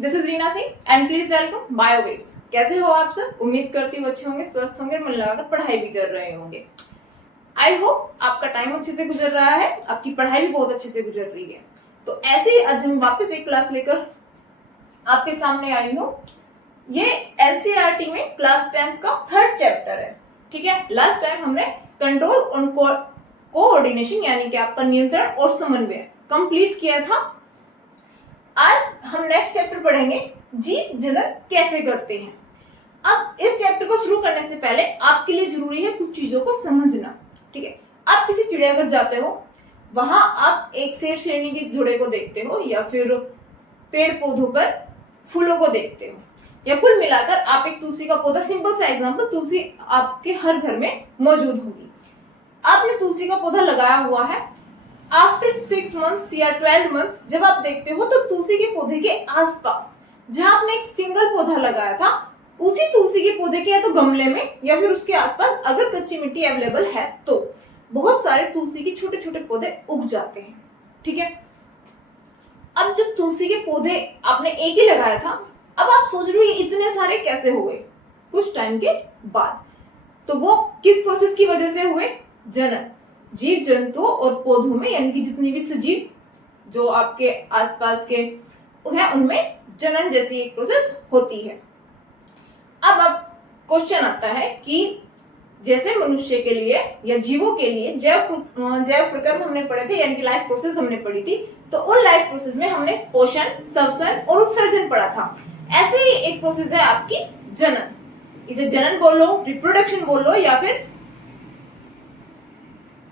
This is Reena Singh and please welcome Biowaves. कैसे हो आप सब? उम्मीद करती हूँ अच्छे होंगे, स्वस्थ होंगे, मन लगाकर पढ़ाई भी कर रहे होंगे। आई होप आपका टाइम अच्छे से गुजर रहा है, आपकी पढ़ाई भी बहुत अच्छे से गुजर रही है। तो ऐसे ही आज हम वापस एक क्लास लेकर आपके सामने आई हूँ। ये एलसीईआरटी में क्लास 10 का 3rd चैप्टर है। ठीक है, लास्ट टाइम हमने कंट्रोल ऑन कोऑर्डिनेशन यानी कि आपका नियंत्रण और समन्वय कंप्लीट किया था। आज हम नेक्स्ट चैप्टर पढ़ेंगे, जीव जनन कैसे करते हैं। अब इस चैप्टर को शुरू करने से पहले आपके लिए जरूरी है कुछ चीजों को समझना। ठीक है, आप किसी चिड़ियाघर जाते हो, वहां आप एक शेर शेरनी के जोड़े को देखते हो या फिर पेड़ पौधों पर फूलों को देखते हो, या कुल मिलाकर आप एक तुलसी का पौधा, सिंपल सा एग्जांपल, तुलसी आपके हर घर में मौजूद होगी। आपने तुलसी का पौधा लगाया हुआ है। आफ्टर 6 मंथ्स या 12 मंथ्स जब आप देखते हो तो तुलसी के पौधे के आसपास जहां आपने एक सिंगल पौधा लगाया था, उसी तुलसी के पौधे के या तो गमले में या फिर उसके आसपास अगर कच्ची मिट्टी अवेलेबल है तो बहुत सारे तुलसी के छोटे छोटे पौधे उग जाते हैं। ठीक है, अब जब तुलसी के पौधे आपने एक ही लगाया था, अब आप सोच रहे हो ये इतने सारे कैसे हुए? कुछ टाइम के बाद तो वो किस प्रोसेस की वजह से हुए? जनन। जीव जंतुओं और पौधों में यानी कि जितनी भी सजीव जो आपके आसपास के हैं उनमें जनन जैसी एक प्रोसेस होती है। अब क्वेश्चन आता है कि जैसे मनुष्य के लिए या जीवों के लिए जैव प्रक्रम हमने पढ़े थे यानी कि लाइफ प्रोसेस हमने पढ़ी थी, तो उन लाइफ प्रोसेस में हमने पोषण, श्वसन और उत्सर्जन पढ़ा था। ऐसे ही एक प्रोसेस है आपकी जनन। इसे जनन बोल लो, रिप्रोडक्शन बोल लो या फिर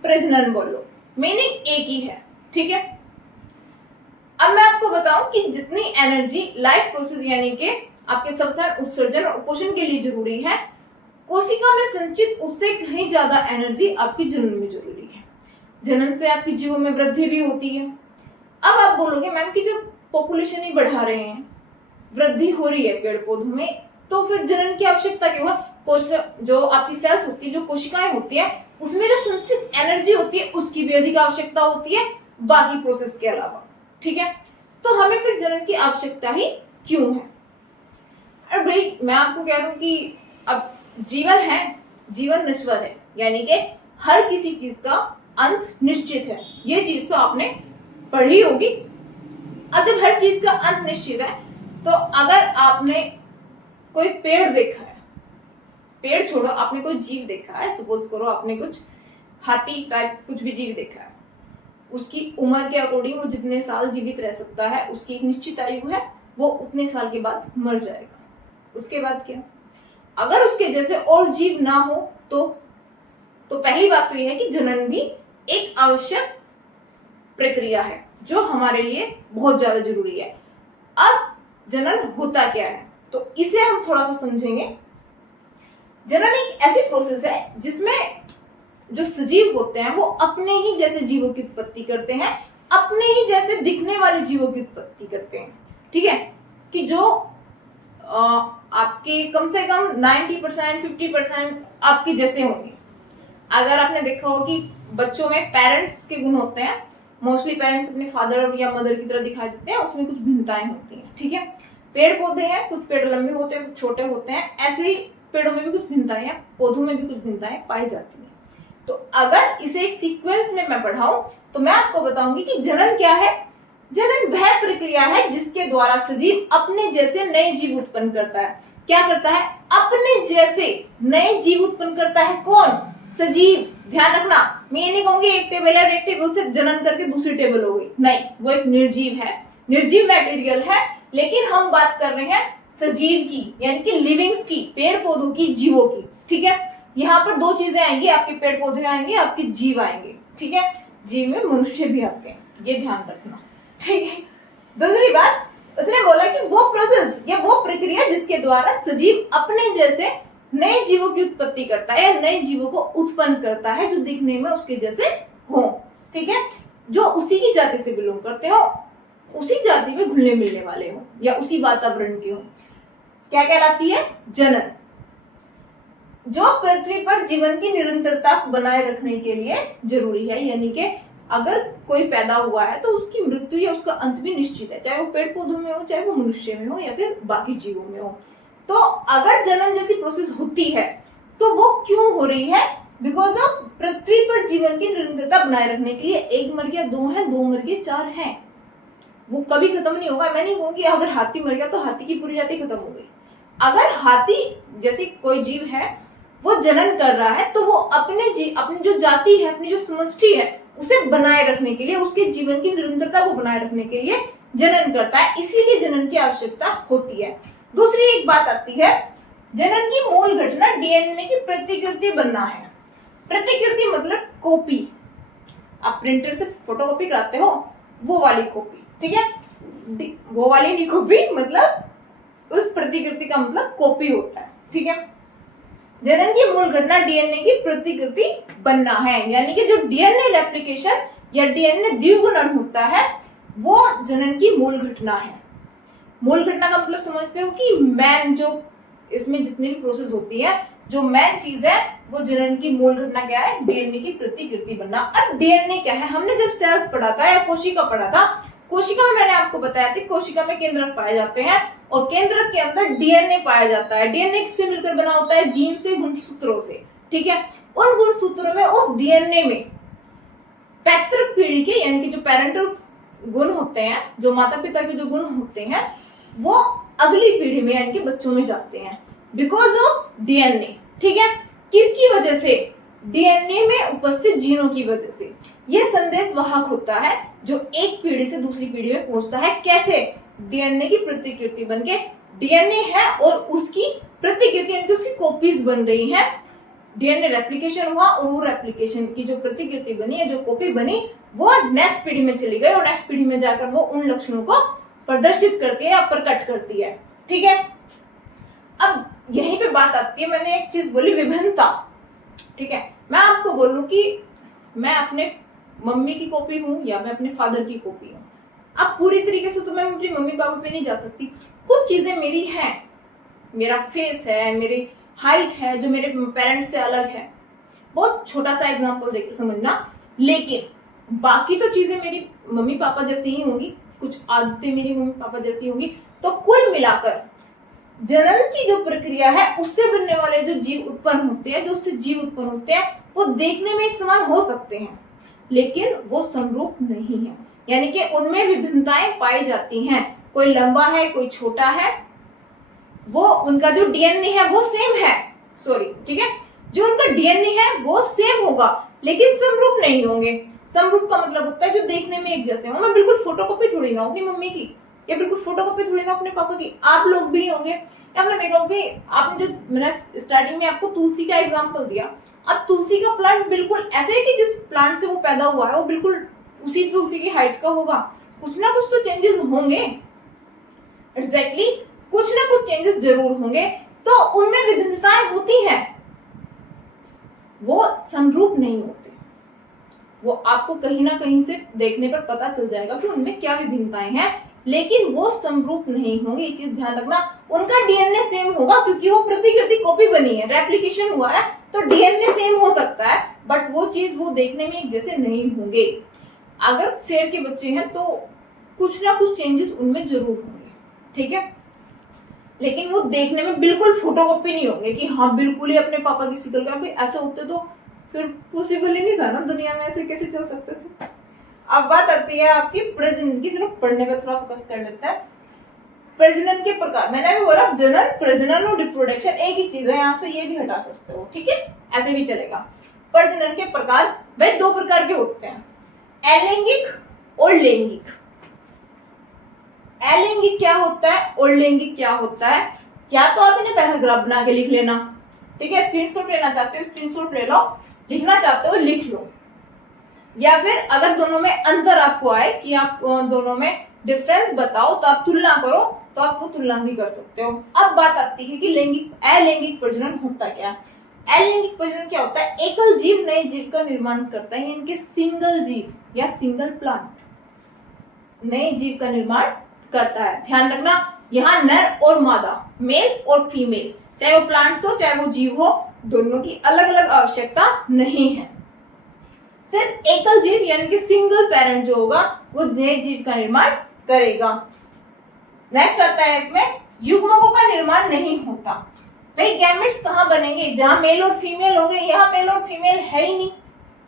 प्रजनन बोल लो, मीनिंग एक ही है। ठीक है, अब मैं आपको बताऊं कि जितनी एनर्जी लाइफ प्रोसेस यानी कि आपके श्वसन, उत्सर्जन और पोषण के लिए जरूरी है, कोशिका में संचित उससे कहीं ज्यादा एनर्जी आपकी जनन में जरूरी है। जनन से आपकी जीवों में वृद्धि भी होती है। अब आप बोलोगे मैम कि जब पॉपुलेशन ही बढ़ा रहे हैं, वृद्धि हो रही है पेड़ पौधों में, तो फिर जनन की आवश्यकता क्यों है? जो आपकी सेल्स होती है, जो कोशिकाएं होती है, उसमें जो संचित एनर्जी होती है उसकी भी अधिक आवश्यकता होती है बाकी प्रोसेस के अलावा। ठीक है, तो हमें फिर जनन की आवश्यकता ही क्यों है? और भाई मैं आपको कह दूं कि अब जीवन है, जीवन नश्वर है, यानी कि हर किसी चीज का अंत निश्चित है। ये चीज तो आपने पढ़ी होगी। अब जब हर चीज का अंत निश्चित है, तो अगर आपने कोई पेड़ देखा है, पेड़ छोड़ो, आपने कोई जीव देखा है, सपोज करो आपने कुछ हाथी टाइप कुछ भी जीव देखा है, उसकी उम्र के अकॉर्डिंग वो जितने साल जीवित रह सकता है, उसकी एक निश्चित आयु है, वो उतने साल के बाद मर जाएगा। उसके बाद क्या? अगर उसके जैसे और जीव ना हो तो पहली बात तो यह है कि जनन भी एक आवश्यक प्रक्रिया है जो हमारे लिए बहुत ज्यादा जरूरी है। अब जनन होता क्या है, तो इसे हम थोड़ा सा समझेंगे। जनन एक ऐसी प्रोसेस है जिसमें जो सजीव होते हैं वो अपने ही जैसे जीवों की उत्पत्ति करते हैं, अपने ही जैसे दिखने वाले जीवों की उत्पत्ति करते हैं। ठीक है, कि जो आपके कम से कम 90% 50% आपके जैसे होंगे। अगर आपने देखा हो कि बच्चों में पेरेंट्स के गुण होते हैं, मोस्टली पेरेंट्स अपने फादर या मदर की तरह दिखाई देते हैं, उसमें कुछ भिन्नताएं होती हैं। ठीक है, पेड़ पौधे हैं, कुछ पेड़ लंबे होते हैं, कुछ छोटे होते हैं, ऐसे ही पेड़ों में भी कुछ भिन्नताएं हैं, पौधों में भी कुछ भिन्नताएं पाई जाती हैं। तो अगर इसे एक सीक्वेंस में मैं पढ़ाऊं तो मैं आपको बताऊंगी कि जनन क्या है। जनन वह प्रक्रिया है जिसके द्वारा सजीव अपने जैसे नए जीव उत्पन्न करता है। क्या करता है? अपने जैसे नए जीव उत्पन्न करता है। कौन? सजीव। ध्यान रखना, मैं नहीं कहूंगी एक टेबल है, एक टेबल से जनन करके दूसरी टेबल हो गई, नहीं, वो एक निर्जीव है, निर्जीव मटेरियल है। लेकिन हम बात कर रहे हैं सजीव की, यानी कि लिविंग्स की, पेड़ पौधों की, जीवों की। ठीक है, यहाँ पर दो चीजें आएंगी, आपके पेड़ पौधे आएंगे, आपके जीव आएंगे। ठीक है, जीव में मनुष्य भी आते हैं, ये ध्यान रखना। ठीक है, दूसरी बात, उसने बोला कि वो प्रोसेस या वो प्रक्रिया जिसके द्वारा सजीव अपने जैसे नए जीवों की उत्पत्ति करता है या नए जीवों को उत्पन्न करता है जो दिखने में उसके जैसे हो। ठीक है, जो उसी की जाति से बिलोंग करते हो, उसी जाति में घुलने मिलने वाले हो या उसी वातावरण के हो। क्या कहलाती है? जनन। जो पृथ्वी पर जीवन की निरंतरता बनाए रखने के लिए जरूरी है, यानी कि अगर कोई पैदा हुआ है तो उसकी मृत्यु या उसका अंत भी निश्चित है, चाहे वो पेड़ पौधों में हो, चाहे वो मनुष्य में हो या फिर बाकी जीवों में हो। तो अगर जनन जैसी प्रोसेस होती है तो वो क्यों हो रही है? बिकॉज ऑफ पृथ्वी पर जीवन की निरंतरता बनाए रखने के लिए। एक मर गया दो है, दो मर गए चार हैं, वो कभी खत्म नहीं होगा। मैं नहीं कहूंगी अगर हाथी मर गया तो हाथी की पूरी जाति खत्म हो गई। अगर हाथी जैसे कोई जीव है वो जनन कर रहा है तो वो अपनी जो जाति है, अपनी जो समष्टि है, उसे बनाए रखने के लिए, उसके जीवन की निरंतरता को बनाए रखने के लिए जनन करता है। इसीलिए जनन की आवश्यकता होती है। दूसरी एक बात आती है, जनन की मूल घटना डीएनए की प्रतिकृति बनना है। प्रतिकृति मतलब कॉपी, आप प्रिंटर से फोटोकॉपी कराते हो वो वाली कॉपी, ठीक है। वो वाली नहीं कॉपी, मतलब उस प्रतिकृति का मतलब कॉपी होता है, ठीक है। जनन की मूल घटना डीएनए की प्रतिकृति बनना है, यानी कि जो डीएनए रेप्लिकेशन या डीएनए द्विगुणन होता है वो जनन की मूल घटना है। मूल घटना का मतलब समझते हो कि मैन, जो इसमें जितनी भी प्रोसेस होती है, जो मेन चीज है वो जनन की मूल घटना क्या है? डीएनए की प्रतिकृति बनना। अब डीएनए क्या है? हमने जब सेल्स पढ़ा था या कोशिका पढ़ा था, कोशिका में मैंने आपको बताया था कोशिका में केंद्रक पाए जाते हैं और केंद्रक के अंदर डीएनए पाया जाता है। डीएनए किससे मिलकर बना होता है? जीन से, गुणसूत्रों से, ठीक है। उन गुणसूत्रों में, उस डीएनए में पैतृक पीढ़ी के यानी कि जो पेरेंटल गुण होते हैं, जो माता पिता के जो गुण होते हैं, वो अगली पीढ़ी में यानी कि बच्चों में जाते हैं बिकॉज ऑफ डीएनए, ठीक है। किसकी वजह से? डीएनए में उपस्थित जीनों की वजह से। ये संदेश वाहक होता है जो एक पीढ़ी से दूसरी पीढ़ी में पहुंचता है। कैसे? डीएनए की प्रतिकृति बनके, डीएनए है और उसकी प्रतिकृति यानी कि उसकी कॉपीज बन रही है। डीएनए रेप्लिकेशन हुआ और वो रेप्लिकेशन की जो प्रतिकृति बनी है, जो कॉपी बनी, वो नेक्स्ट पीढ़ी में चली गई और नेक्स्ट पीढ़ी में जाकर वो उन लक्षणों को प्रदर्शित करती है या प्रकट करती है, ठीक है। अब यहीं पे बात आती है, मैंने एक चीज बोली विभिन्नता, ठीक है। मैं आपको बोलूं कि मैं अपने मम्मी की कॉपी हूं या मैं अपने फादर की कॉपी हूं। अब पूरी तरीके से तो मैं अपनी मम्मी पापा पे नहीं जा सकती, कुछ चीजें मेरी हैं, मेरा फेस है, मेरी हाइट है जो मेरे पेरेंट्स से अलग है। बहुत छोटा सा एग्जांपल देकर समझना, लेकिन बाकी तो चीजें मेरी मम्मी पापा जैसी ही होंगी, कुछ आदतें मेरी मम्मी पापा जैसी होंगी। तो कुल मिलाकर जनन की जो प्रक्रिया है उससे बनने वाले जो जीव उत्पन्न होते हैं, जो उससे जीव उत्पन्न होते हैं, वो देखने में एक समान हो सकते हैं लेकिन वो समरूप नहीं है, यानी कि उनमें विभिन्नताएं पाई जाती हैं। कोई लंबा है, कोई छोटा है, वो उनका जो डीएनए है वो सेम है, ठीक है, जो उनका डीएनए है वो सेम होगा लेकिन समरूप नहीं होंगे। समरूप का मतलब होता है जो देखने में एक जैसे हो। मैं बिल्कुल फोटोकॉपी थोड़ी ना अपनी मम्मी की, या बिल्कुल फोटोकॉपी थोड़ी ना अपने पापा की। आप लोग भी होंगे, या मैं देखा होगी, आपने जो मैंने स्टार्टिंग में आपको तुलसी का एग्जांपल दिया, अब तुलसी का प्लांट बिल्कुल ऐसे है कि जिस प्लांट से वो पैदा हुआ है वो बिल्कुल उसी तुलसी की हाइट का होगा। कुछ ना कुछ तो चेंजेस होंगे, एग्जैक्टली कुछ ना कुछ चेंजेस जरूर होंगे। तो उनमें विभिन्नताएं होती हैं, वो समरूप नहीं होते। वो आपको कहीं ना कहीं से देखने पर पता चल जाएगा कि उनमें क्या विभिन्नताएं हैं, लेकिन वो समरूप नहीं होंगे। ये चीज ध्यान रखना। उनका डीएनए सेम होगा क्योंकि वो प्रतिकृति कॉपी बनी है, रेप्लिकेशन हुआ है, तो डीएनए सेम हो सकता है, बट वो चीज वो देखने में एक जैसे नहीं होंगे। अगर शेर के बच्चे हैं तो कुछ ना कुछ चेंजेस उनमें जरूर होंगे, ठीक है, लेकिन वो देखने में बिल्कुल फोटोकॉपी नहीं होंगे कि हाँ बिल्कुल ही अपने पापा की शक्ल का। भाई ऐसा होते तो फिर पॉसिबल ही नहीं था ना, दुनिया में ऐसे कैसे चल सकते थे। अब बात आती है आपकी प्रजनन की। चलो पढ़ने पे थोड़ा फोकस कर लेते हैं। प्रजनन के प्रकार, मैंने अभी बोला जनन, प्रजनन और रिप्रोडक्शन एक ही चीज है, यहाँ से ये भी हटा सकते हो, ठीक है, ऐसे भी चलेगा। प्रजनन के प्रकार भाई दो प्रकार के होते हैं, अलैंगिक और लैंगिक। अलैंगिक क्या होता है और लैंगिक क्या होता है, या तो आप इन्हें पैराग्राफ बना के लिख लेना, ठीक है, स्क्रीनशॉट लेना चाहते हो स्क्रीनशॉट ले लो, लिखना चाहते हो लिख लो, या फिर अगर दोनों में अंतर आपको आए कि आप दोनों में डिफरेंस बताओ तो आप तुलना करो, तो आप वो तुलना भी कर सकते हो। अब बात आती है कि अलैंगिक प्रजनन होता क्या। अलैंगिक प्रजनन क्या होता है? एकल जीव नए जीव का निर्माण करता है, इनके सिंगल जीव या सिंगल प्लांट नए जीव का निर्माण करता है। ध्यान रखना, यहाँ नर और मादा, मेल और फीमेल, चाहे वो प्लांट्स हो चाहे वो जीव हो, दोनों की अलग अलग आवश्यकता नहीं है। सिर्फ एकल जीव यानी कि सिंगल पेरेंट जो होगा वो नए जीव का निर्माण करेगा। नेक्स्ट आता है इसमें युग्मकों का निर्माण नहीं होता। भाई गैमेट्स कहाँ बनेंगे? जहां मेल और फीमेल होंगे, यहाँ मेल और फीमेल है ही नहीं,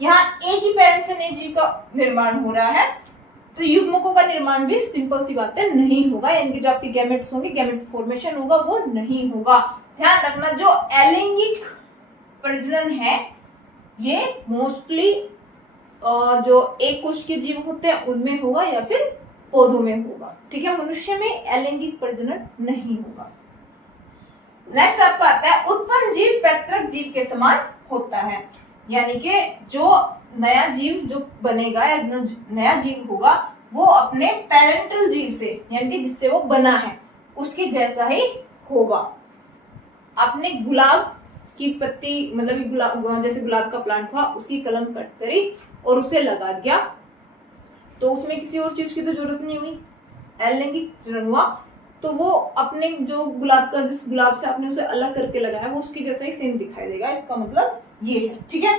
यहाँ एक ही पेरेंट से नए जीव का निर्माण हो रहा है, तो युग्मकों का निर्माण भी सिंपल सी बात है नहीं होगा, यानी कि जो आपके गैमेट्स होंगे, गैमेट फॉर्मेशन होगा वो नहीं होगा। ध्यान रखना जो अलैंगिक प्रजनन है ये मोस्टली जो एक कोश के जीव होते हैं उनमें होगा या फिर पौधों में होगा, ठीक है। मनुष्य में अलैंगिक प्रजनन नहीं होगा। नेक्स्ट आपका आता है उत्पन्न जीव पैतृक जीव के समान होता है, यानी कि जो नया जीव जो बनेगा या नया जीव होगा वो अपने पेरेंटल जीव से यानी कि जिससे वो बना है उसके जैसा ही होगा। आपने गुलाब की पत्ती मतलब गुलाब जैसे गुलाब का प्लांट हुआ उसकी कलम कट करी और उसे लगा दिया तो उसमें किसी और चीज की तो जरूरत नहीं हुई, अलैंगिक जनन हुआ तो वो अपने जो गुलाब का जिस गुलाब से आपने उसे अलग करके लगाया वो उसकी जैसा ही सेम दिखाई देगा। इसका मतलब ये है, ठीक है।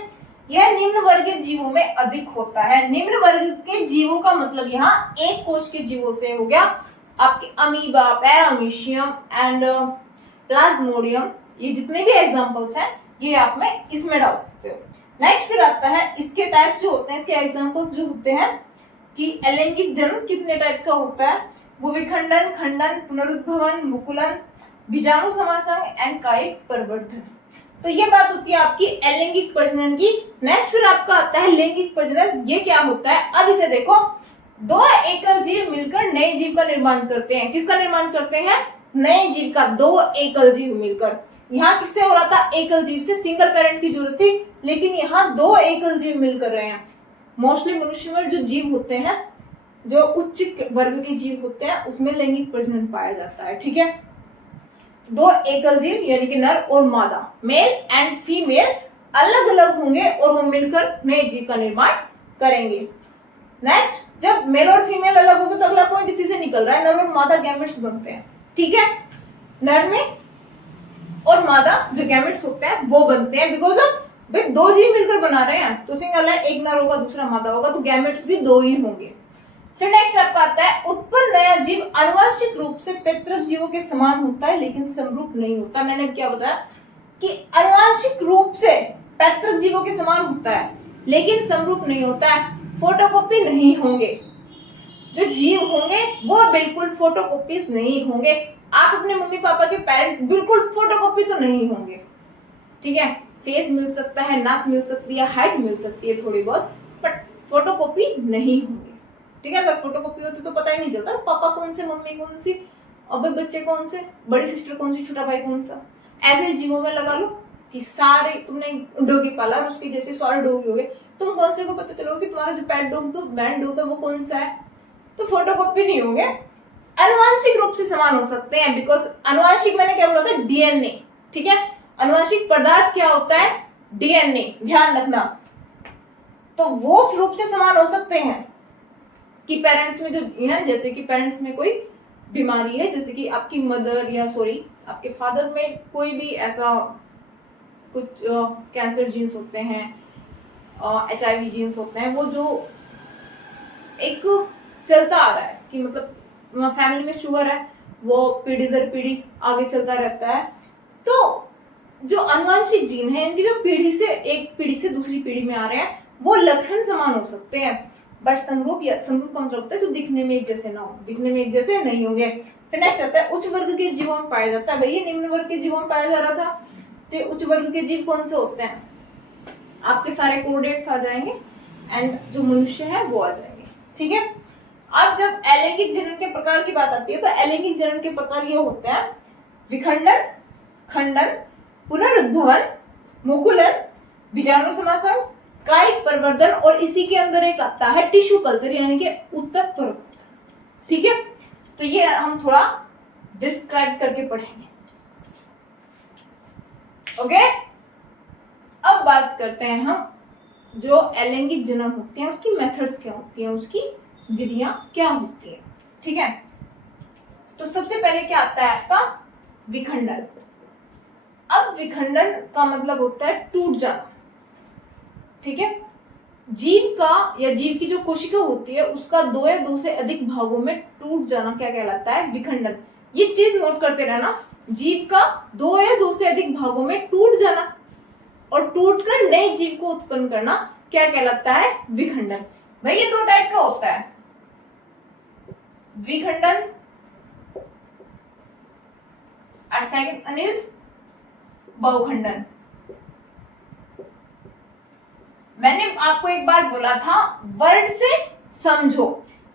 यह निम्न वर्गीय जीवों में अधिक होता है। निम्न वर्ग के जीवों का मतलब यहाँ एक कोश के जीवों से हो गया आपके अमीबा, पैरामीशियम एंड प्लाज्मोडियम, ये जितने भी एग्जांपल्स हैं ये आप में इसमें डाल सकते हो। नेक्स्ट फिर आता है इसके टाइप्स जो होते हैं, इसके एग्जांपल्स जो होते हैं कि अलैंगिक जनन कितने टाइप का होता है, वो विखंडन, खंडन, पुनरुद्भवन, मुकुलन, बीजाणु समासंग एंड कायिक परिवर्धन। तो ये बात होती है आपकी अलैंगिक प्रजनन की। नेक्स्ट फिर आपका आता है लैंगिक प्रजनन। ये क्या होता है? अब इसे देखो, दो एकल जीव मिलकर नए जीव का निर्माण करते हैं। किसका निर्माण करते हैं? नए जीव का। दो एकल जीव मिलकर, यहाँ किससे हो रहा था? एकल जीव से। सिंगल पेरेंट की जरूरत थी, लेकिन यहाँ दो एकल जीव मिलकर रहे हैं। मोस्टली मनुष्य में जो जीव होते हैं, जो उच्च वर्ग के जीव होते हैं, उसमें लैंगिक प्रजनन पाया जाता है, ठीक है। दो एकल जीव यानी कि नर और मादा, मेल एंड फीमेल अलग अलग होंगे और वो मिलकर नए जीव का निर्माण करेंगे। नेक्स्ट, जब मेल और फीमेल अलग होंगे तो अगला पॉइंट इसी से निकल रहा है, नर और मादा गैमेट्स बनते हैं, ठीक है। नर में और मादा जो गैमेट्स होते हैं वो बनते हैं बिकॉज ऑफ भाई दो जीव मिलकर बना रहे हैं, तो सिंगल है, एक नर होगा दूसरा मादा होगा, तो गैमेट्स भी दो ही होंगे। फिर नेक्स्ट आपका आता है उत्पन्न नया जीव आनुवंशिक रूप से पैतृक जीवों के समान होता है लेकिन समरूप नहीं होता। मैंने क्या बताया कि आनुवंशिक रूप से पैतृक जीवों के समान होता है लेकिन समरूप नहीं होता है, फोटोकॉपी नहीं होंगे। जो जीव होंगे वो बिल्कुल फोटोकॉपीज नहीं होंगे। आप अपने मम्मी पापा के पेरेंट बिल्कुल फोटोकॉपी तो नहीं होंगे, ठीक है। फेस मिल सकता है, नाक मिल सकती है, हाइट मिल सकती है थोड़ी बहुत, बट फोटोकॉपी नहीं होंगे, ठीक है। अगर फोटोकॉपी होती तो पता ही नहीं चलता पापा कौन से, मम्मी कौन सी, अब बच्चे कौन से, बड़ी सिस्टर कौन सी, छोटा भाई कौन सा। ऐसे जीवों में लगा लो कि सारे तुमने डॉगी पाला और उसके जैसे सारे डॉगी हो गए, तुम कौन से को पता चलोगे कि तुम्हारा जो पेट डॉग तो बैंड डॉग है वो कौन सा है, तो फोटोकॉपी नहीं होंगे। आनुवंशिक रूप से समान हो सकते हैं बिकॉज आनुवंशिक मैंने क्या बोला था? डीएनए, ठीक है। आनुवंशिक पदार्थ क्या होता है? डीएनए, ध्यान रखना। तो वो रूप से समान हो सकते हैं कि पेरेंट्स में जो है, जैसे कि पेरेंट्स में कोई बीमारी है, जैसे कि आपकी मदर या सॉरी आपके फादर में कोई भी ऐसा कुछ कैंसर जीन्स होते हैं, HIV जीन्स होते हैं, वो जो एक चलता आ रहा है कि मतलब फैमिली में शुगर है, वो पीढ़ी दर पीढ़ी आगे चलता रहता है। तो जो आनुवंशिक जीन है इनकी जो पीढ़ी से एक पीढ़ी से दूसरी पीढ़ी में आ रहे हैं वो लक्षण समान हो सकते हैं, बट समरूप या समरूप का मतलब होता है जो दिखने में एक जैसे ना हो, दिखने में एक जैसे नहीं होंगे। फिर नेक्स्ट आता है उच्च वर्ग के जीवों में पाया जाता है। भाई ये निम्न वर्ग के जीवों में पाया जा रहा था, तो उच्च वर्ग के जीव कौन से होते हैं? आपके सारे कोऑर्डिनेट्स आ जाएंगे एंड जो मनुष्य है वो आ जाएंगे, ठीक है। अब जब अलैंगिक जनन के प्रकार की बात आती है तो अलैंगिक जनन के प्रकार ये होते हैं विखंडन, खंडन, पुनरुद्भवन, मुकुलन, बीजाणु समासन, कायिक परिवर्धन, और इसी के अंदर एक आता है टिश्यू कल्चर यानी कि ऊतक परिवर्तन, ठीक है। तो ये हम थोड़ा डिस्क्राइब करके पढ़ेंगे, ओके। अब बात करते हैं हम जो अलैंगिक जनन होते हैं उसकी मेथड्स क्या होती हैं, उसकी विधियां क्या होती हैं, ठीक है। तो सबसे पहले क्या आता है आपका विखंडन। अब विखंडन का मतलब होता है टूट जाना, ठीक है। जीव का या जीव की जो कोशिका होती है उसका दो या दो से अधिक भागों में टूट जाना क्या कहलाता है? विखंडन। ये चीज नोट करते रहना, जीव का दो या दो से अधिक भागों में टूट जाना और टूटकर नए जीव को उत्पन्न करना क्या कहलाता है? विखंडन। भाई ये दो टाइप का होता है, विखंडन और सेकंड वन इज बहुखंडन। मैंने आपको एक बार बोला था वर्ड से समझो।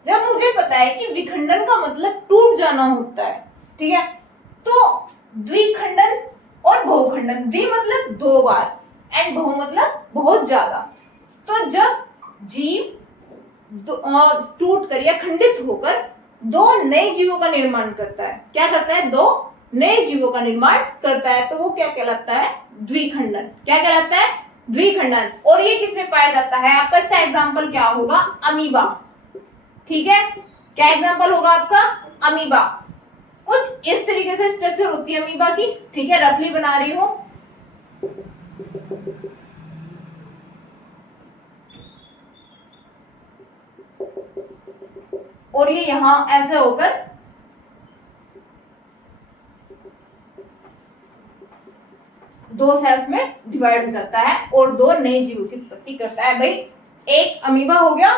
जब मुझे पता है कि विखंडन का मतलब टूट जाना होता है, ठीक है, तो द्विखंडन और बहुखंडन, द्वि मतलब दो बार एंड बहु मतलब बहुत ज्यादा। तो जब जीव टूट कर या खंडित होकर दो नए जीवों का निर्माण करता है, क्या करता है? दो नए जीवों का निर्माण करता है, तो वो क्या कहलाता है? द्विखंडन। क्या कहलाता है? द्विखंडन। और ये किसमें पाया जाता है? आपका इसका एग्जाम्पल क्या होगा? अमीबा। ठीक है, क्या एग्जाम्पल होगा आपका? अमीबा। कुछ इस तरीके से स्ट्रक्चर होती है अमीबा की, ठीक है, रफली बना रही हूं। और ये यहां ऐसे होकर दो सेल्स में डिवाइड हो जाता है और दो नए जीवों की उत्पत्ति करता है। भाई एक अमीबा हो गया,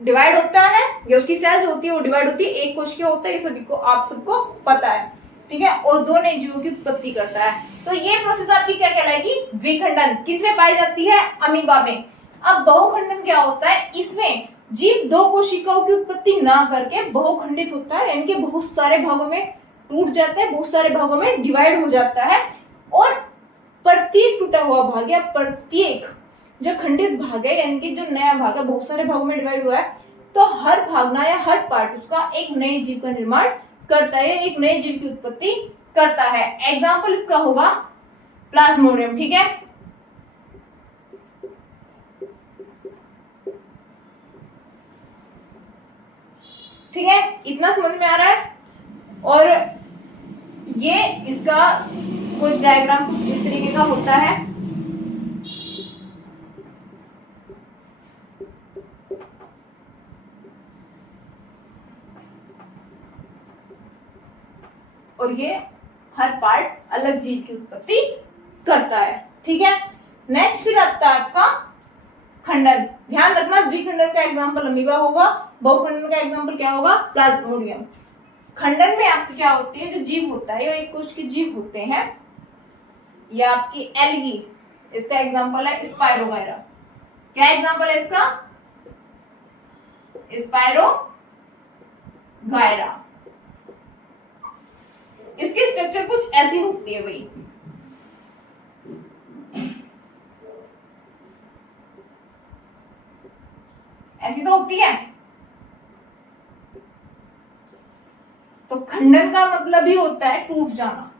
डिवाइड होता है, ये उसकी सेल जो होती है वो डिवाइड होती है, एक कोशिका होता है, ये सभी को आप सबको पता है, ठीक है, और दो नए जीवों की उत्पत्ति करता है। तो ये प्रोसेस आपकी क्या कहलाएगी? द्विखंडन। किसमें पाई जाती है? अमीबा में। अब बहुखंडन क्या होता है? इसमें जीव दो कोशिकाओं की उत्पत्ति ना करके बहुखंडित होता है, इनके बहुत सारे भागों में टूट जाता है, बहुत सारे भागों में डिवाइड हो जाता है और प्रत्येक टूटा हुआ भाग या प्रत्येक जो खंडित भाग है यानी कि जो नया भाग है बहुत सारे भागों में डिवाइड हुआ है, तो हर भागना या हर पार्ट उसका एक नए जीव का निर्माण करता है, एक नए जीव की उत्पत्ति करता है। एग्जाम्पल इसका होगा प्लाज्मोडियम। ठीक है, ठीक है, इतना समझ में आ रहा है। और ये इसका कोई डायग्राम कुछ इस तरीके का होता है। और ये हर पार्ट अलग जीव की उत्पत्ति करता है। ठीक है, नेक्स्ट फिर आता है आपका खंडन। ध्यान रखना, द्विखंडन का एग्जांपल अमीबा होगा, बहुखंडन का एग्जांपल क्या होगा? प्लाज्मोडियम। खंडन में आपकी क्या होती है? जो जीव होता है, एक कोश के जीव होते हैं, या आपकी एल्गी, इसका एग्जांपल है स्पाइरोगायरा। क्या एग्जांपल है इसका? स्पाइरोगायरा। इसकी स्ट्रक्चर कुछ ऐसी होती है भाई, ऐसी तो होती है। तो खंडन का मतलब ही होता है टूट जाना,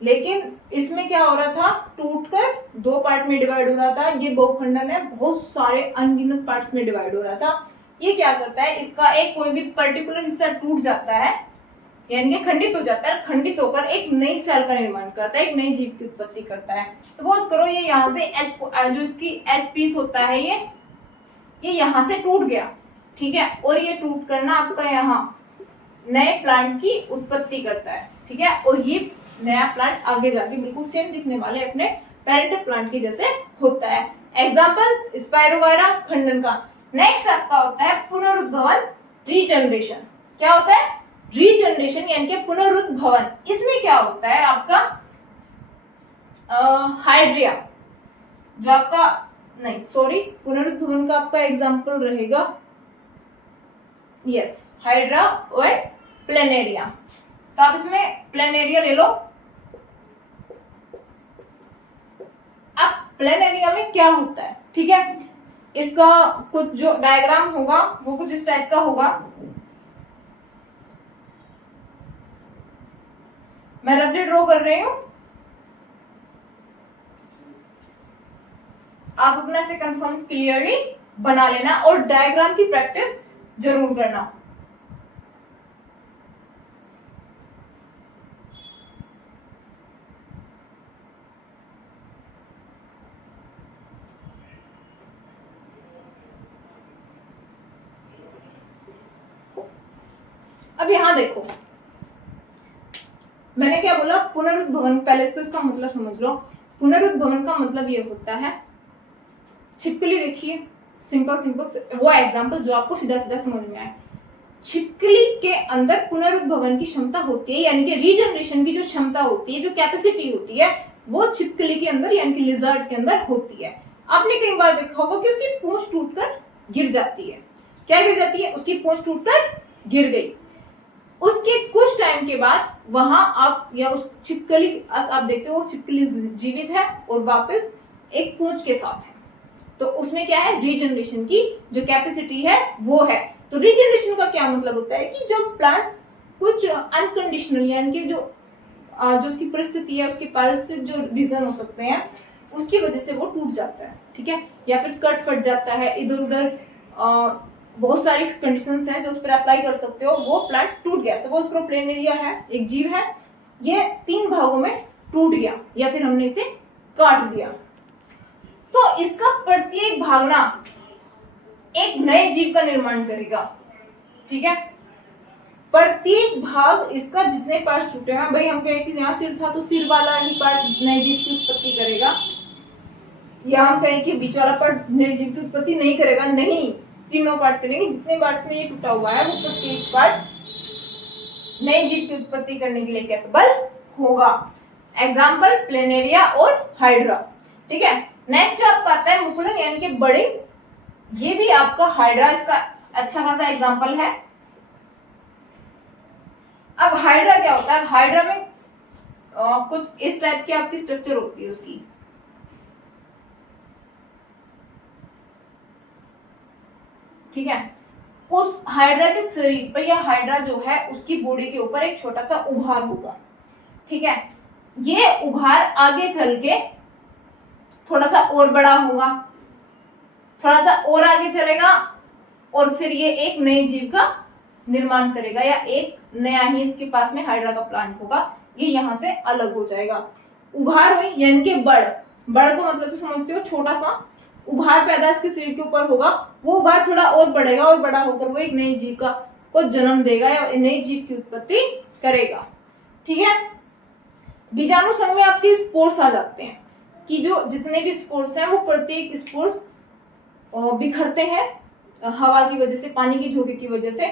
लेकिन इसमें क्या हो रहा था? टूटकर दो पार्ट में डिवाइड हो रहा था। ये बहुखंडन है, बहुत सारे अनगिनत पार्ट्स में डिवाइड हो रहा था। ये क्या करता है? इसका एक कोई भी पर्टिकुलर हिस्सा टूट जाता है, यानी खंडित हो जाता है, खंडित होकर एक नई सेल का निर्माण करता है, एक नई जीव की उत्पत्ति करता है। सपोज करो ये यहाँ से एच, जो इसकी एच पीस होता है, ये यहाँ से टूट गया, ठीक है, और ये टूट करना आपका यहाँ नए प्लांट की उत्पत्ति करता है, ठीक है, और ये नया प्लांट आगे जाके बिल्कुल सेम दिखने वाले अपने पेरेंट प्लांट की जैसे होता है। एग्जाम्पल स्पाइरोगायरा खंडन का। नेक्स्ट आपका होता है पुनरुद्भवन, रीजनरेशन। क्या होता है? रीजनरेशन यानी कि पुनरुद्भवन। इसमें क्या होता है आपका? हाइड्रिया, जो आपका नहीं सॉरी, पुनरुद्भवन का आपका एग्जाम्पल रहेगा यस हाइड्रा और प्लेनेरिया। तो आप इसमें प्लेनेरिया ले लो। अब प्लेनेरिया में क्या होता है? ठीक है, इसका कुछ जो डायग्राम होगा वो कुछ इस टाइप का होगा। मैं रफली ड्रॉ कर रही हूं, आप अपना से कंफर्म क्लियरली बना लेना और डायग्राम की प्रैक्टिस जरूर करना। अब यहाँ देखो, मैंने क्या बोला, पुनरुद्भवन। पहले तो इसका मतलब समझ लो। पुनरुद्भवन का मतलब ये होता है, छिपकली देखिए, सिंपल सिंपल वो एग्जांपल जो आपको सीधा सीधा समझ में आए। छिपकली के अंदर पुनरुद्भवन की क्षमता होती है, यानी कि रीजनरेशन की जो क्षमता होती है, जो कैपेसिटी होती है, वो छिपकली के अंदर यानी कि लिजर्ड के अंदर होती है। आपने कई बार देखा होगा कि उसकी पूंछ टूटकर गिर जाती है। क्या गिर जाती है? उसकी पूंछ टूटकर गिर गई। उसके कुछ टाइम के बाद वहां आप या उस छिपकली आप देखते हो छिपकली जीवित है और वापस एक पूंछ के साथ है। तो उसमें क्या है? रीजनरेशन की जो कैपेसिटी है वो है। तो रीजनरेशन का क्या मतलब होता है कि जब प्लांट्स कुछ अनकंडीशनल यानी कि जो उसकी परिस्थिति है, उसकी पारिस्थितिक जो रीजन हो सकते हैं, उसकी वजह से वो टूट जाता है, ठीक है, या फिर कट फट जाता है, इधर उधर बहुत सारी कंडीशंस हैं जो उस पर अप्लाई कर सकते हो। वो प्लांट टूट गया, सपोज करो प्लेनेरिया है, एक जीव है, ये 3 भागों में टूट गया या फिर हमने इसे काट दिया, तो इसका प्रत्येक भागना एक नए जीव का निर्माण करेगा, ठीक है। प्रत्येक भाग इसका जितने पार्ट्स टूटे हैं, भाई हम कहें कि यहाँ सिर था तो सिर वाला ही पार्ट नए जीव की उत्पत्ति करेगा, या हम कहें कि बीच वाला पार्ट नए जीव की उत्पत्ति नहीं करेगा, नहीं, तीनों पार्ट करेंगे। जितने पार्ट में ये टूटा हुआ है वो प्रत्येक पार्ट नए जीव की उत्पत्ति करने के लिए कैपेबल होगा। एग्जाम्पल प्लेनेरिया और हाइड्रा, ठीक है। नेक्स्ट आपका आता है मुकुलन यानी कि बड़े, ये भी आपका हाइड्रा इसका अच्छा खासा एग्जाम्पल है। अब हाइड्रा क्या होता है? हाइड्रा में कुछ इस टाइप की आपकी स्ट्रक्चर होती है उसकी, ठीक है। उस हाइड्रा के शरीर पर या हाइड्रा जो है उसकी बॉडी के ऊपर एक छोटा सा उभार होगा, ठीक है। ये उभार आगे चल के थोड़ा सा और बड़ा होगा, थोड़ा सा और आगे चलेगा और फिर ये एक नए जीव का निर्माण करेगा या एक नया ही इसके पास में हाइड्रा का प्लांट होगा, ये यहाँ से अलग हो जाएगा। उभार हुई यानी कि बड़ को मतलब तो समझते हो छोटा सा उभार पैदा इसके शरीर के ऊपर होगा, वो उभार थोड़ा और बढ़ेगा और बड़ा होकर वो एक नए जीव का को जन्म देगा या नए जीव की उत्पत्ति करेगा, ठीक है। बीजाणु संघ में आपके स्पोर्स आ जाते हैं कि जो जितने भी स्पोर्स हैं वो प्रत्येक स्पोर्स बिखरते हैं हवा की वजह से, पानी की झोंके की वजह से,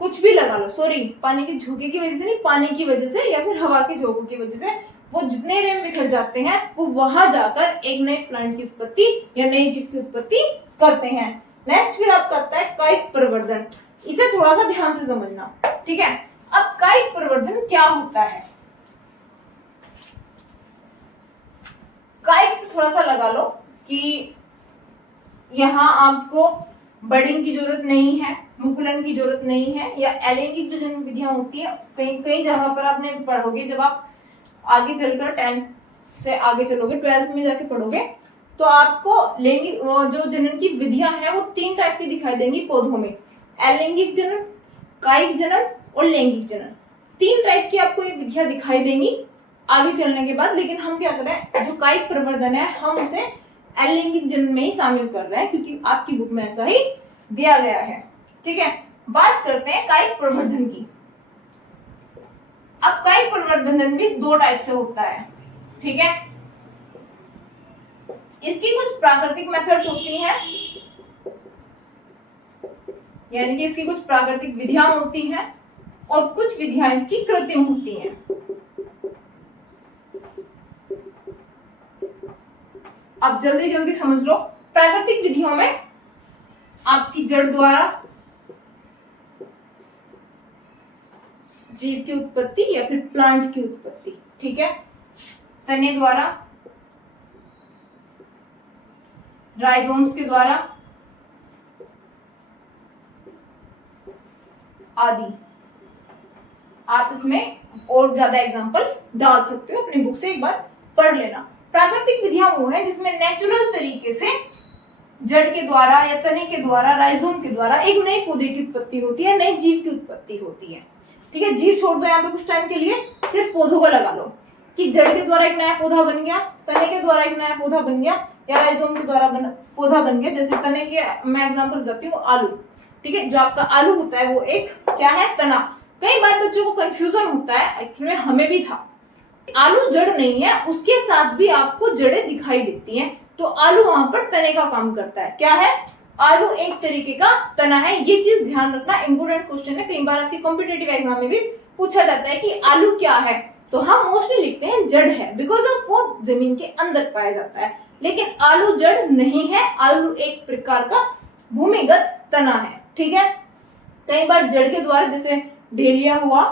कुछ भी लगा लो, सॉरी पानी की झोंके की वजह से नहीं, पानी की वजह से या फिर हवा के झोंकों की वजह से वो जितने रेम बिखर जाते हैं वो वहां जाकर एक नए प्लांट की उत्पत्ति या नए जीव की उत्पत्ति करते हैं। नेक्स्ट फिर आपका आता है कायिक प्रवर्धन, इसे थोड़ा सा ध्यान से समझना, ठीक है। अब कायिक प्रवर्धन क्या होता है? कायिक से थोड़ा सा लगा लो कि यहाँ आपको बडिंग की जरूरत नहीं है, मुकुलन की जरूरत नहीं है, या अलैंगिक जो जन्म विधियां होती है कई जगह पर आपने पढ़ोगे, जब आप आगे चलकर 10th से आगे चलोगे 12th में जाके पढ़ोगे तो आपको लैंगिक जो जनन की विधियां हैं वो 3 टाइप की दिखाई देंगी पौधों में, अलैंगिक जनन, कायिक जनन और लैंगिक जनन। 3 टाइप की आपको ये विधियां दिखाई देंगी आगे चलने के बाद। लेकिन हम क्या कर रहे हैं, जो कायिक प्रवर्धन है हम उसे अलैंगिक जनन में ही शामिल कर रहे हैं क्योंकि आपकी बुक में ऐसा ही दिया गया है, ठीक है। बात करते हैं कायिक प्रवर्धन की। अब कायिक प्रवर्धन भी 2 टाइप से होता है, ठीक है। इसकी कुछ प्राकृतिक मेथड्स होती हैं, यानी कि इसकी कुछ प्राकृतिक विधियां होती हैं और कुछ विधियां इसकी कृत्रिम होती हैं। अब जल्दी जल्दी समझ लो। प्राकृतिक विधियों में आपकी जड़ द्वारा जीव की उत्पत्ति या फिर प्लांट की उत्पत्ति, ठीक है, तने द्वारा, राइजोम्स के द्वारा आदि। आप इसमें और ज्यादा एग्जांपल डाल सकते हो, अपनी बुक से एक बार पढ़ लेना। प्राकृतिक विधियां वो है जिसमें नेचुरल तरीके से जड़ के द्वारा या तने के द्वारा, राइजोम के द्वारा एक नए पौधे की उत्पत्ति होती है, नए जीव की उत्पत्ति होती है, ठीक है। जीव छोड़ दो यहाँ पे कुछ टाइम के लिए, सिर्फ पौधों को लगा लो कि जड़ के द्वारा एक नया पौधा बन गया, तने के द्वारा एक नया पौधा बन गया या राइजोम के द्वारा पौधा बन गया। जैसे तने के मैं एग्जांपल देती हूँ, आलू, ठीक है। जो आपका आलू होता है वो एक क्या है? तना। कई बार बच्चों को कंफ्यूजन होता है, एक्चुअली हमें भी था। आलू जड़ नहीं है, उसके साथ भी आपको जड़ें दिखाई देती हैं, तो आलू वहां पर तने का काम करता है। क्या है? आलू एक तरीके का तना है। ये चीज ध्यान रखना, इंपोर्टेंट क्वेश्चन है, कई बार आपके कॉम्पिटेटिव एग्जाम में भी पूछा जाता है कि आलू क्या है, तो हम मोस्टली लिखते हैं जड़ है, बिकॉज ऑफ वो जमीन के अंदर पाया जाता है। लेकिन आलू जड़ नहीं है, आलू एक प्रकार का भूमिगत तना है। ठीक है, कई बार जड़ के द्वारा, जैसे डेलिया हुआ,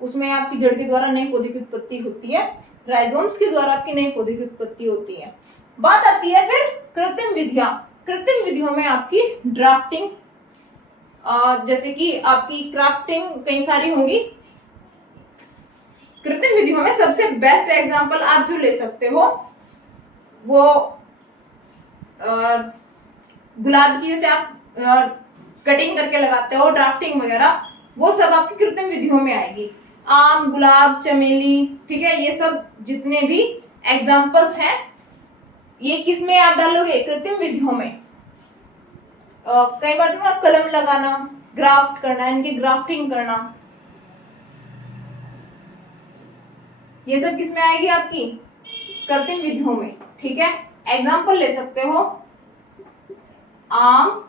उसमें आपकी जड़ के द्वारा नए पौधे की उत्पत्ति होती है, राइजोम्स के द्वारा आपकी नए पौधे की उत्पत्ति होती है। बात आती है फिर कृत्रिम विधियां। कृत्रिम विधियों में आपकी ड्राफ्टिंग, जैसे कि आपकी क्राफ्टिंग कई सारी होंगी। कृत्रिम विधियों में सबसे बेस्ट एग्जांपल आप जो ले सकते हो वो गुलाब की, जैसे आप कटिंग करके लगाते हो, ड्राफ्टिंग वगैरह, वो सब आपकी कृत्रिम विधियों में आएगी। आम, गुलाब, चमेली, ठीक है, ये सब जितने भी एग्जांपल्स हैं, ये किस में आप डालोगे? कृत्रिम विधियों में। कई बार ना कलम लगाना, ग्राफ्ट करना, इनकी ग्राफ्टिंग करना, ये सब किस में आएगी? आपकी कृत्रिम विधियों में। ठीक है, एग्जांपल ले सकते हो आम,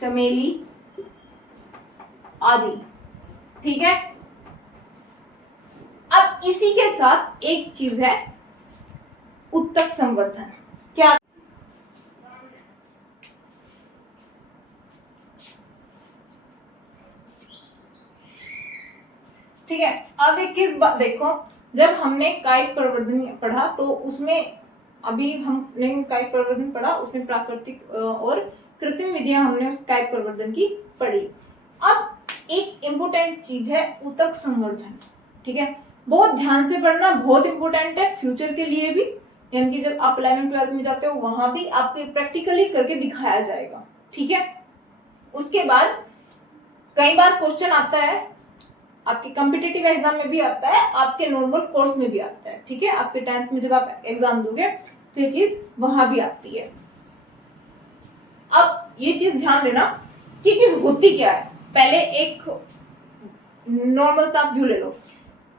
चमेली आदि। ठीक है, अब इसी के साथ एक चीज है उत्तक संवर्धन। क्या? ठीक है, अब एक चीज देखो, जब हमने कायिक प्रवर्धन पढ़ा तो उसमें, अभी हमने कायिक प्रवर्धन पढ़ा, उसमें प्राकृतिक और कृत्रिम विधियां हमने उस कायिक प्रवर्धन की पढ़ी। अब एक इंपोर्टेंट चीज है उत्तक संवर्धन। ठीक है, बहुत ध्यान से पढ़ना, बहुत इंपोर्टेंट है फ्यूचर के लिए भी, यानी कि जब आप 11th-12th में जाते हो वहां भी आपको प्रैक्टिकली करके दिखाया जाएगा। ठीक है, उसके बाद कई बार क्वेश्चन आता है, आपके कॉम्पिटिटिव एग्जाम में भी आता है, आपके नॉर्मल कोर्स में भी आता है। ठीक है, आपके 10th में जब आप एग्जाम दोगे तो ये चीज वहां भी आती है। अब ये चीज ध्यान देना कि चीज होती क्या है। पहले एक नॉर्मल सा व्यू ले लो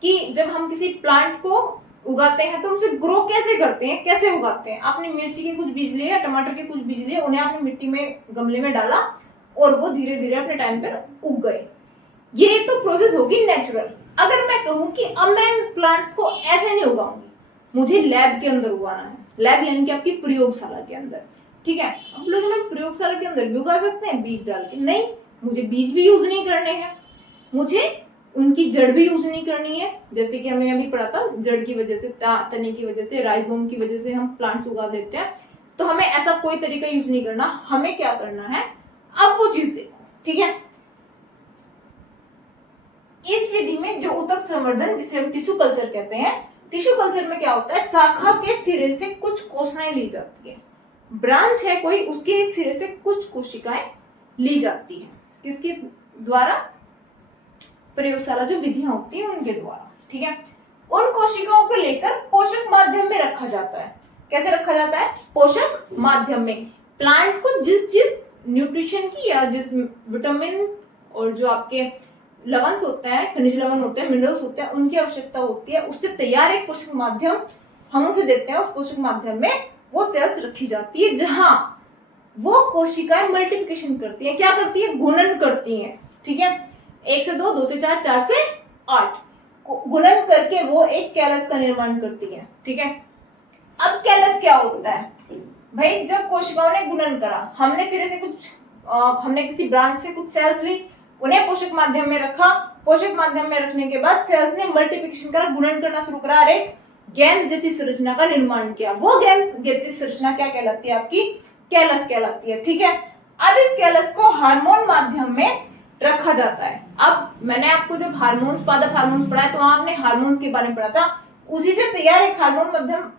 कि जब हम किसी प्लांट को उगाते हैं तो उसे ग्रो कैसे करते हैं, कैसे उगाते हैं। आपने मिर्ची के कुछ बीज लिए या टमाटर के कुछ बीज लिए, उन्हें आपने मिट्टी में, गमले में डाला और वो धीरे धीरे अपने टाइम पर उग गए। ये तो प्रोसेस होगी नेचुरल। अगर मैं कहूं कि अब मैं इन प्लांट्स को ऐसे नहीं उगाऊंगी, मुझे लैब के अंदर उगाना है, लैब यानी कि आपकी प्रयोगशाला के अंदर। ठीक है, अब लोग मैं प्रयोगशाला के अंदर भी उगा सकते हैं बीज डाल के? नहीं, मुझे बीज भी यूज नहीं करने हैं, मुझे उनकी जड़ भी यूज नहीं करनी है। जैसे कि हमने अभी पढ़ा था, जड़ की वजह से, तने की वजह से, राइजोम की वजह से हम प्लांट्स उगा देते हैं, तो हमें ऐसा कोई तरीका यूज नहीं करना। हमें क्या करना है, अब वो चीज देखो। ठीक है, इस विधि में जो उत्तक संवर्धन, जिसे हम टिश्यू कल्चर कहते हैं, टिश्यू कल्चर में क्या होता है, शाखा के सिरे से कुछ कोशिकाएं ली जाती है, ब्रांच है कोई, उसके एक सिरे से कुछ कोशिकाएं ली जाती है। किसके द्वारा? प्रयोगशाला जो विधियां होती हैं उनके द्वारा। ठीक है, उन कोशिकाओं को लेकर पोषक माध्यम में रखा जाता है। कैसे रखा जाता है? पोषक माध्यम में। प्लांट को जिस जिस न्यूट्रिशन की या जिस विटामिन और जो आपके लवण होते हैं, खनिज लवण होते हैं, मिनरल्स होते हैं, उनकी आवश्यकता होती है, उससे तैयार एक पोषक माध्यम हम उसे देते हैं। उस पोषक माध्यम में वो सेल्स रखी जाती है, जहां वो कोशिकाएं मल्टीप्लिकेशन करती हैं। क्या करती है? गुणन करती हैं। ठीक है, 1 से 2, 2 से 4, 4 से 8 गुणन करके वो एक कैलस का निर्माण करती है। ठीक है, अब कैलस क्या होता है भाई? जब कोशिकाओं ने गुणन करा, हमने सिरे से कुछ हमने किसी ब्रांच से कुछ सेल्स ली, उन्हें पोषक माध्यम में रखा, पोषक माध्यम में रखने के बाद सेल्स ने मल्टीप्लिकेशन करा, गुणन करना शुरू करा और एक गेंद जैसी संरचना का निर्माण किया। वो गेंद जैसी संरचना क्या कहलाती है? आपकी कैलस कहलाती है। ठीक है, अब इस कैलस को हार्मोन माध्यम में रखा जाता है। अब मैंने आपको जब हार्मोन्स, पादप हार्मोन्स पढ़ा है, तो आपने हार्मोन्स के बारे में पढ़ा था, उसी से तैयार एक हार्मोन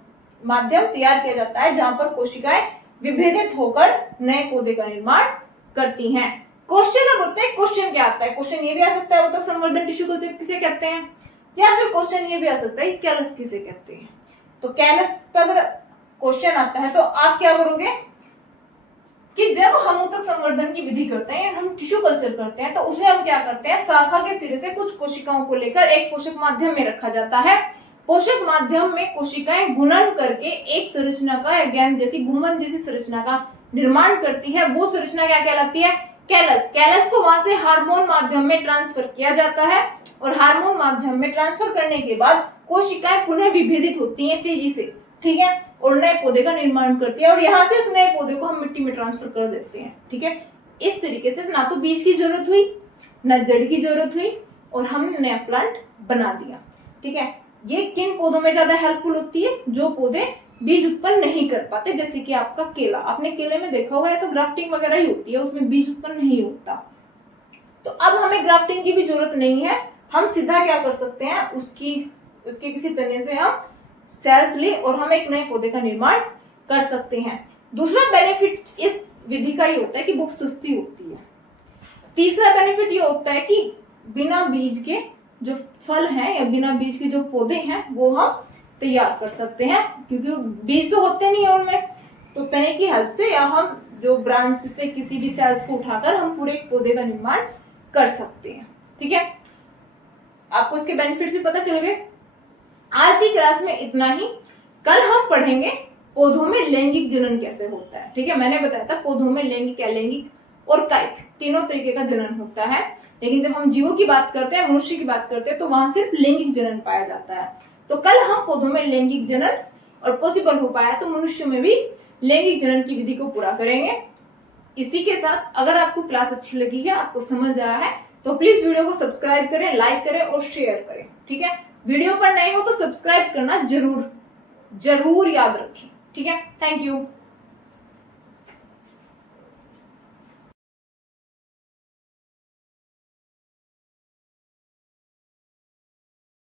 माध्यम तैयार किया जाता है, जहां पर कोशिकाएं विभेदित होकर नए पौधे का निर्माण करती हैं। क्वेश्चन अब होता है, क्वेश्चन क्या आता है? क्वेश्चन ये भी आ सकता है उत्तक संवर्धन टिश्यू कल्चर किसे कहते हैं, या फिर क्वेश्चन ये भी आ सकता है कैलस किसे कहते हैं। तो कैलस का अगर क्वेश्चन आता है तो आप क्या करोगे? कि जब हम ऊतक संवर्धन की विधि करते हैं, हम टिश्यू कल्चर करते हैं, तो उसमें हम क्या करते हैं, शाखा के सिरे से कुछ कोशिकाओं को लेकर एक पोषक माध्यम में रखा जाता है। पोषक माध्यम में कोशिकाएं गुणन करके एक संरचना का या गेंद जैसी, गुंबद जैसी संरचना का निर्माण करती है। वो संरचना क्या कहलाती है, कैलस। कैलस को वहां से हार्मोन माध्यम में ट्रांसफर किया जाता है और हार्मोन माध्यम में ट्रांसफर करने के बाद कोशिकाएं पुनः विभेदित होती हैं तेजी से, ठीक है, और नए पौधे का निर्माण करती है और यहाँ से इस नए पौधे को हम मिट्टी में ट्रांसफर कर देते हैं, ठीक है। इस तरीके से ना तो बीज की जरूरत हुई, ना जड़ की जरूरत हुई, और हमने नया प्लांट बना दिया, ठीक है। ये किन पौधों में ज्यादा हेल्पफुल होती है, जो पौधे बीज उत्पन्न नहीं कर पाते, जैसे कि आपका केला। आपने केले में देखा होगा, या तो ग्राफ्टिंग वगैरह ही होती है, उसमें बीज उत्पन्न नहीं होता। तो अब हमें ग्राफ्टिंग की भी जरूरत नहीं है, हम सीधा क्या कर सकते हैं, उसके किसी तने से हम सेल्स ले और हम एक नए पौधे का निर्माण कर सकते हैं। दूसरा बेनिफिट इस विधि का ये होता है कि बहुत सस्ती होती है। तीसरा बेनिफिट ये होता है कि बिना बीज के जो फल हैं या बिना बीज के जो पौधे हैं वो हम तैयार कर सकते हैं, क्योंकि बीज तो होते नहीं है उनमें, तो तने की हेल्प से या हम जो ब्रांच से किसी भी सेल्स को उठाकर हम पूरे एक पौधे का निर्माण कर सकते हैं, ठीक है। आपको इसके बेनिफिट्स भी पता चल गए। आज की क्लास में इतना ही। कल हम पढ़ेंगे पौधों में लैंगिक जनन कैसे होता है, ठीक है। मैंने बताया था पौधों में लैंगिक, अलैंगिक और कायिक तीनों तरीके का जनन होता है, लेकिन जब हम जीवों की बात करते हैं, मनुष्य की बात करते हैं, तो वहां सिर्फ लैंगिक जनन पाया जाता है। तो कल हम पौधों में लैंगिक जनन और पॉसिबल हो पाया तो मनुष्य में भी लैंगिक जनन की विधि को पूरा करेंगे। इसी के साथ अगर आपको क्लास अच्छी लगी है, आपको समझ आया है, तो प्लीज वीडियो को सब्सक्राइब करें, लाइक करें और शेयर करें, ठीक है। वीडियो पर नए हो तो सब्सक्राइब करना जरूर याद रखें, ठीक है। Thank you.